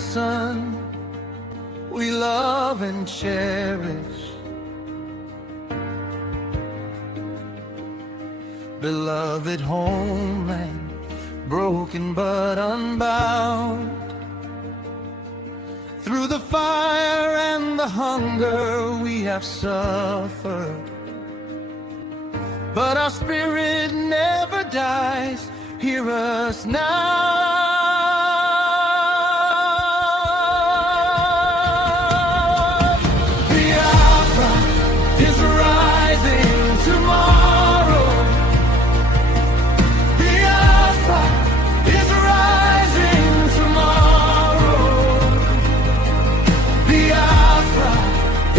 son we love and cherish. Beloved homeland, broken but unbound. Through the fire and the hunger we have suffered, but our spirit never dies. Hear us now. Biafra is rising tomorrow. Biafra is rising tomorrow. Biafra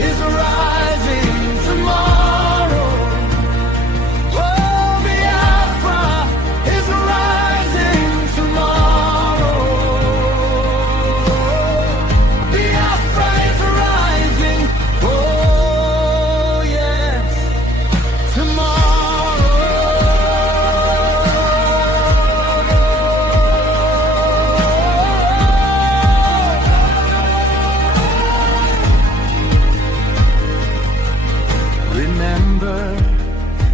is rising tomorrow. Oh, Biafra is rising tomorrow. Biafra is rising, oh yes, tomorrow. Remember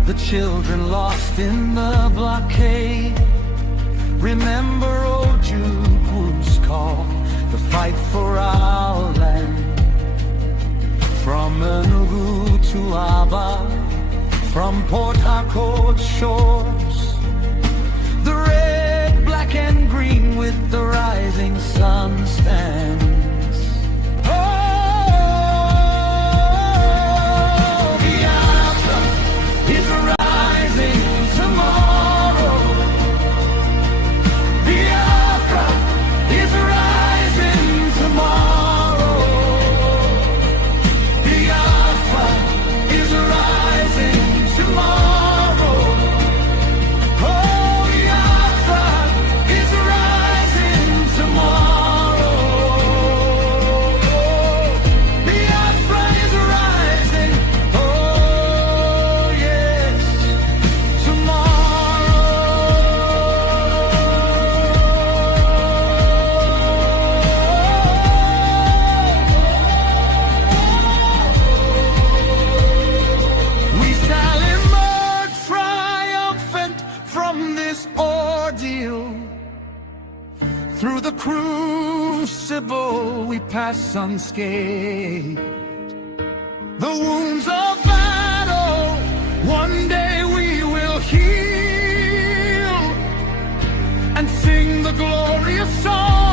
the children lost in the blockade. Remember old Jubu's call, the fight for our land. From Enugu to Aba, from Port Harcourt shores, the red, black and green with the rising sun stands. Oh, Biafra is rising tomorrow. Biafra is rising tomorrow. Biafra is rising tomorrow. Oh, Biafra is rising tomorrow. Biafra is rising, oh yes, tomorrow. We shall emerge triumphant from this ordeal. Through the crucible we pass unscathed. The wounds of battle, one day we will heal and sing the glorious song